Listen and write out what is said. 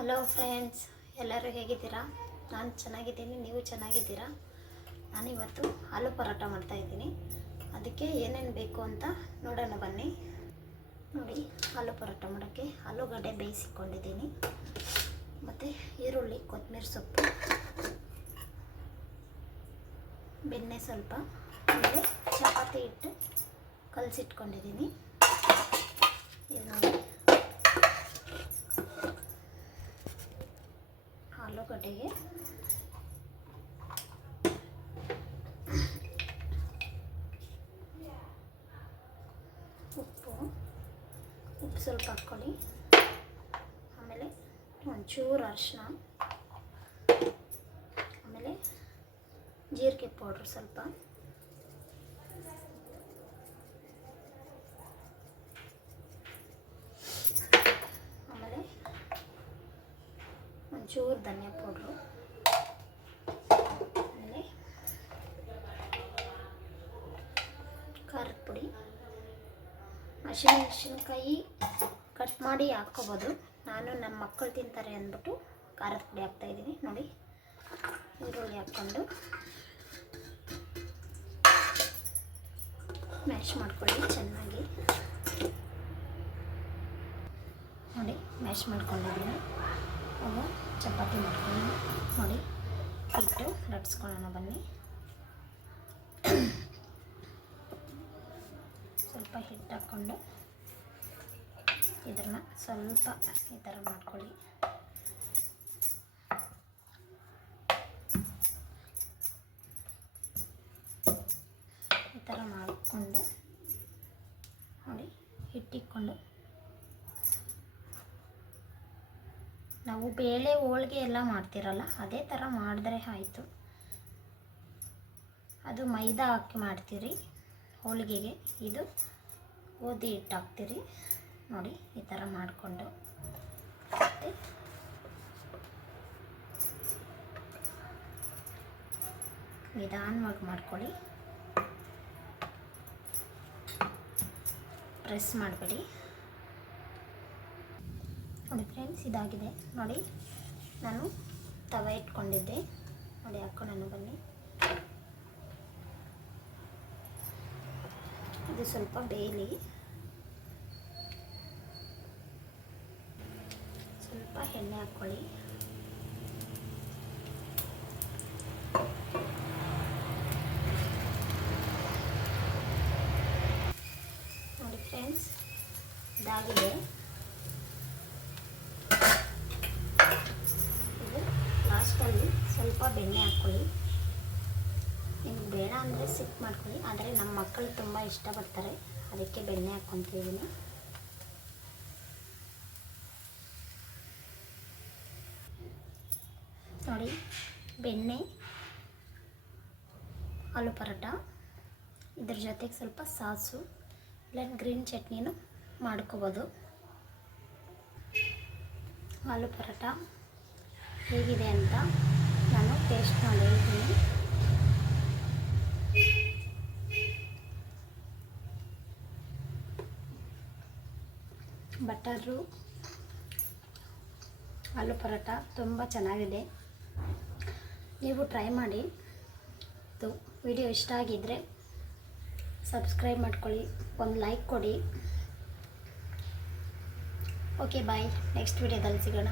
Hello friends, ಎಲ್ಲರೂ ಹೇಗಿದ್ದೀರಾ? ನಾನು ಚೆನ್ನಾಗಿದ್ದೀನಿ, ನೀವು ಚೆನ್ನಾಗಿದ್ದೀರಾ? ನಾನಿವತ್ತು ಆಲೂ ಪರೋಟ ಮಾಡ್ತಾಯಿದ್ದೀನಿ. ಅದಕ್ಕೆ ಏನೇನು ಬೇಕು ಅಂತ ನೋಡೋಣ ಬನ್ನಿ. ನೋಡಿ, ಆಲೂ ಪರೋಟ ಮಾಡೋಕ್ಕೆ ಆಲೂಗಡ್ಡೆ ಬೇಯಿಸಿಕೊಂಡಿದ್ದೀನಿ, ಮತ್ತು ಈರುಳ್ಳಿ, ಕೊತ್ತಂಬರಿ ಸೊಪ್ಪು, ಬೆಣ್ಣೆ ಸ್ವಲ್ಪ, ಆಮೇಲೆ ಚಪಾತಿ ಹಿಟ್ಟು ಕಲಸಿಟ್ಕೊಂಡಿದ್ದೀನಿ. ಇದು ನೋಡಿ, ಆಲೂಗಡ್ಡೆಗೆ ಉಪ್ಪು ಸ್ವಲ್ಪ ಹಾಕ್ಕೊಳ್ಳಿ. ಆಮೇಲೆ ಒಂಚೂರು ಅರಿಶಿನ, ಆಮೇಲೆ ಜೀರಿಗೆ ಪೌಡ್ರ್ ಸ್ವಲ್ಪ, ಆಮೇಲೆ ಒಂಚೂರು ಧನಿಯಾ ಪೌಡ್ರು, ಆಮೇಲೆ ಖಾರದ ಪುಡಿ, ಹಸಿಮೆಣಸಿನ್ಕಾಯಿ ಕಟ್ ಮಾಡಿ ಹಾಕ್ಕೋಬೋದು. ನಾನು ನಮ್ಮ ಮಕ್ಕಳು ತಿಂತಾರೆ ಅಂದ್ಬಿಟ್ಟು ಖಾರದ ಪುಡಿ ಹಾಕ್ತಾಯಿದ್ದೀನಿ. ನೋಡಿ, ಈರುಳ್ಳಿ ಹಾಕ್ಕೊಂಡು ಮ್ಯಾಶ್ ಮಾಡ್ಕೊಳ್ಳಿ ಚೆನ್ನಾಗಿ. ನೋಡಿ, ಮ್ಯಾಶ್ ಮಾಡ್ಕೊಂಡಿದ್ದೀನಿ. ಅವಾಗ ಚಪಾತಿ ಮಾಡ್ಕೊಂಡು ನೋಡಿ, ಹಿಟ್ಟು ಲಟ್ಸ್ಕೊಳ್ಳೋಣ ಬನ್ನಿ. ಸ್ವಲ್ಪ ಹಿಟ್ಟು ಹಾಕ್ಕೊಂಡು ಇದನ್ನು ಸ್ವಲ್ಪ ಈ ಥರ ಮಾಡ್ಕೊಳ್ಳಿ. ಈ ಥರ ಮಾಡಿಕೊಂಡು ನೋಡಿ, ಹಿಟ್ಟಿಕ್ಕೊಂಡು ನಾವು ಬೇಳೆ ಹೋಳಿಗೆ ಎಲ್ಲ ಮಾಡ್ತಿರಲ್ಲ, ಅದೇ ಥರ ಮಾಡಿದ್ರೆ ಆಯಿತು. ಅದು ಮೈದಾ ಹಾಕಿ ಮಾಡ್ತೀರಿ ಹೋಳಿಗೆಗೆ, ಇದು ಗೋಧಿ ಹಿಟ್ಟು ಹಾಕ್ತೀರಿ. ನೋಡಿ, ಈ ಥರ ಮಾಡಿಕೊಂಡು ಮತ್ತು ನಿಧಾನವಾಗಿ ಮಾಡ್ಕೊಳ್ಳಿ, ಪ್ರೆಸ್ ಮಾಡಬೇಡಿ. ನೋಡಿ ಫ್ರೆಂಡ್ಸ್, ಇದಾಗಿದೆ. ನೋಡಿ, ನಾನು ತವೆ ಇಟ್ಕೊಂಡಿದ್ದೆ. ನೋಡಿ, ಹಾಕ್ಕೊಳ್ಳೋಣ ಬನ್ನಿ. ಇದು ಸ್ವಲ್ಪ ಬೇಯಲಿ. ಸ್ವಲ್ಪ ಎಣ್ಣೆ ಹಾಕ್ಕೊಳ್ಳಿ. ನೋಡಿ ಫ್ರೆಂಡ್ಸ್, ಇದಾಗಿದೆ. ಇದು ಲಾಸ್ಟಲ್ಲಿ ಸ್ವಲ್ಪ ಬೆಣ್ಣೆ ಹಾಕ್ಕೊಳ್ಳಿ. ನಿಮ್ಗೆ ಬೇಡ ಅಂದರೆ ಸಿಪ್ ಮಾಡ್ಕೊಳ್ಳಿ, ಆದರೆ ನಮ್ಮ ಮಕ್ಕಳು ತುಂಬ ಇಷ್ಟಪಡ್ತಾರೆ, ಅದಕ್ಕೆ ಬೆಣ್ಣೆ ಹಾಕ್ಕೊತಿದ್ದೀನಿ. ನೋಡಿ, ಬೆಣ್ಣೆ ಆಲೂ ಪರೋಟ, ಇದ್ರ ಜೊತೆಗೆ ಸ್ವಲ್ಪ ಸಾಸು ಇಲ್ಲ ಗ್ರೀನ್ ಚಟ್ನಿನೂ ಮಾಡ್ಕೋಬೋದು. ಆಲೂ ಪರೋಟ ಹೇಗಿದೆ ಅಂತ ನಾನು ಟೇಸ್ಟ್ ಮಾಡಿ ಹೇಳ್ತೀನಿ. ಬಟರು ಆಲೂ ಪರೋಟ ತುಂಬ ಚೆನ್ನಾಗಿದೆ, ನೀವು ಟ್ರೈ ಮಾಡಿ. ವಿಡಿಯೋ ಇಷ್ಟ ಆಗಿದ್ದರೆ ಸಬ್ಸ್ಕ್ರೈಬ್ ಮಾಡ್ಕೊಳ್ಳಿ, ಒಂದು ಲೈಕ್ ಕೊಡಿ. ಓಕೆ, ಬಾಯ್. ನೆಕ್ಸ್ಟ್ ವಿಡಿಯೋದಲ್ಲಿ ಸಿಗೋಣ.